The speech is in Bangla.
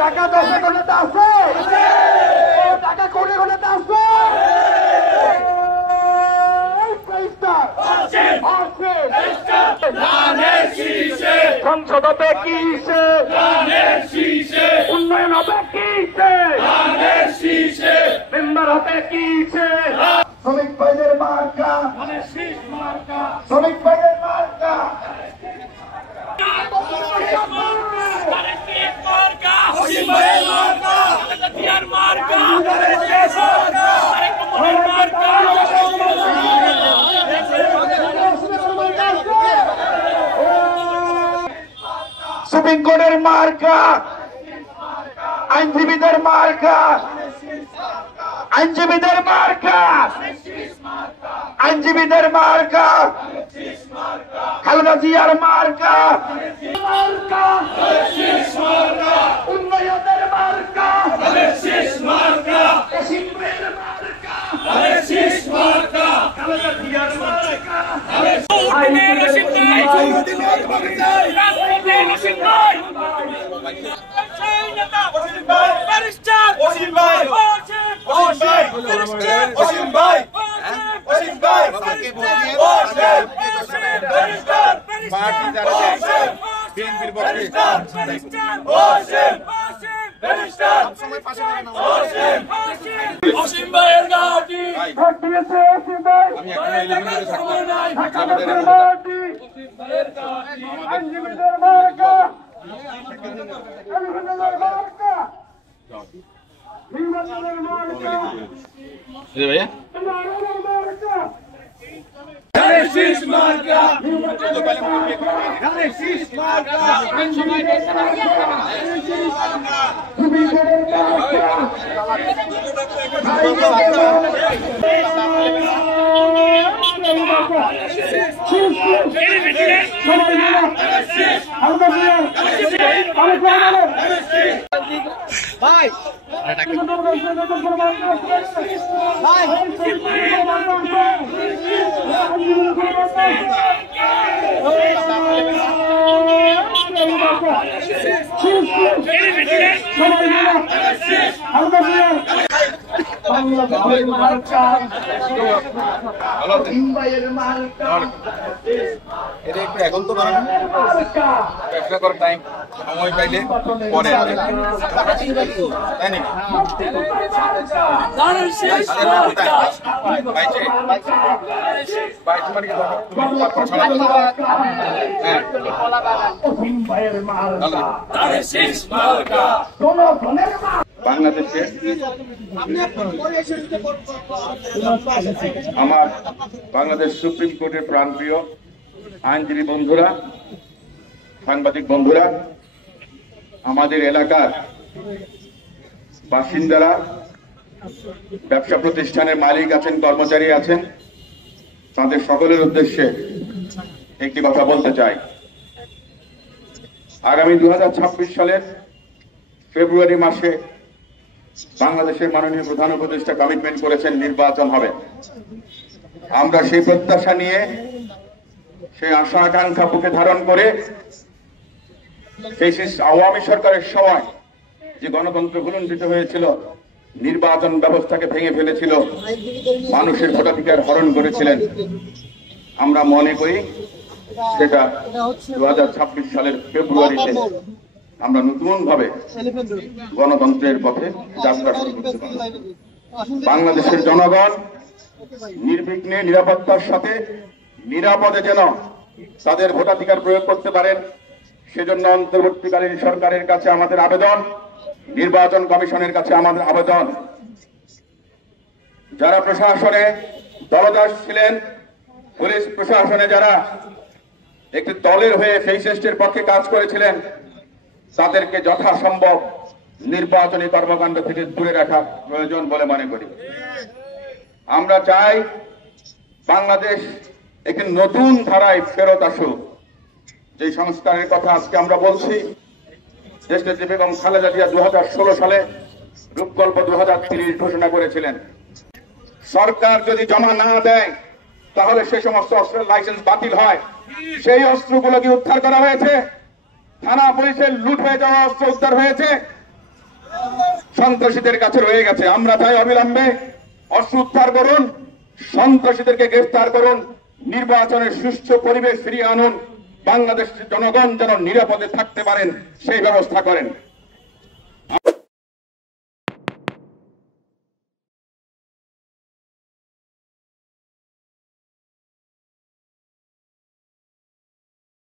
টাকা 10 কোটি আছে, টাকা কোটি কোটি আছে। সংসদ হবে কিসে, উন্নয়ন হবে কিসে, মেম্বার হবে কিসে। শ্রমিক ভাইদের মার্কা, শ্রমিক ভাইদের মার্কা, সুপ্রিম কোর্টের মার্কা, আইনজীবীদের মার্কা, আইনজীবীদের মার্কা, আইনজীবীদের মার্কা, খালেদা জিয়ার মার্কা, উন্নয়নের মার্কা, খালেদা জিয়ার মার্কা। भैया ভাই এখন তো ব্যবসা করার টাইম সময় পাইলে পরে বাংলাদেশে আমার বাংলাদেশ সুপ্রিম কোর্টের প্রাণপ্রিয় আইনজীবী বন্ধুরা, সাংবাদিক বন্ধুরা, আমাদের এলাকার বাসিন্দারা, ব্যবসা প্রতিষ্ঠানের মালিক আছেন, কর্মচারী আছেন, তাদের সকলের উদ্দেশ্যে একটি কথা বলতে চাই। আগামী 2026 সালের ফেব্রুয়ারি মাসে বাংলাদেশের মাননীয় প্রধান উপদেষ্টা কমিটমেন্ট করেছেন নির্বাচন হবে। আমরা সেই প্রত্যাশা নিয়ে, সেই আশা আকাঙ্ক্ষা বুকে ধারণ করে সেই আওয়ামী সরকারের সময় যে গণতন্ত্র ভুলুণ্ঠিত হয়েছিল, নির্বাচন ব্যবস্থাকে ভেঙে ফেলেছিল, মানুষের ভোটাধিকার হরণ করেছিলেন, আমরা মনে করি সেটা 2026 সালের ফেব্রুয়ারিতে আমরা নতুন ভাবে গণতন্ত্রের পথে যাত্রা শুরু করতে পারব। বাংলাদেশের জনগণ নির্বিঘ্নে নিরাপত্তার সাথে নিরাপদে যেন তাদের ভোটাধিকার প্রয়োগ করতে পারেন, সেজন্য অন্তর্বর্তীকালীন সরকারের কাছে আমাদের আবেদন, নির্বাচন কমিশনের কাছে আমাদের আবেদন, যারা প্রশাসনে দলদাস ছিলেন, পুলিশ প্রশাসনে যারা একটি দলের হয়ে ফ্যাসিস্টের পক্ষে কাজ করেছিলেন, তাদেরকে যথাসম্ভব নির্বাচনী কর্মকাণ্ড থেকে দূরে রাখা প্রয়োজন বলে মনে করি। আমরা চাই বাংলাদেশ একটি নতুন ধারায় ফেরত আসুক। যে সংস্কারের কথা আজকে আমরা বলছি, দেশনেত্রী বেগম খালেদা জিয়া 2016 সালে রূপকল্প 2030 ঘোষণা করেছিলেন। সরকার যদি জমা না দেয়, তাহলে সে সমস্ত অস্ত্রের লাইসেন্স বাতিল হয়। সেই অস্ত্রগুলো কি উদ্ধার করা হয়েছে? থানা পুলিশের লুট হয়ে যাওয়া অস্ত্র উদ্ধার হয়েছে, সন্ত্রাসীদের কাছে রয়ে গেছে। আমরা চাই অবিলম্বে অস্ত্র উদ্ধার করুন, সন্ত্রাসীদেরকে গ্রেফতার করুন, নির্বাচনের সুষ্ঠু পরিবেশ ফিরিয়ে আনুন, বাংলাদেশের জনগণ যেন নিরাপদে থাকতে পারেন সেই ব্যবস্থা করেন।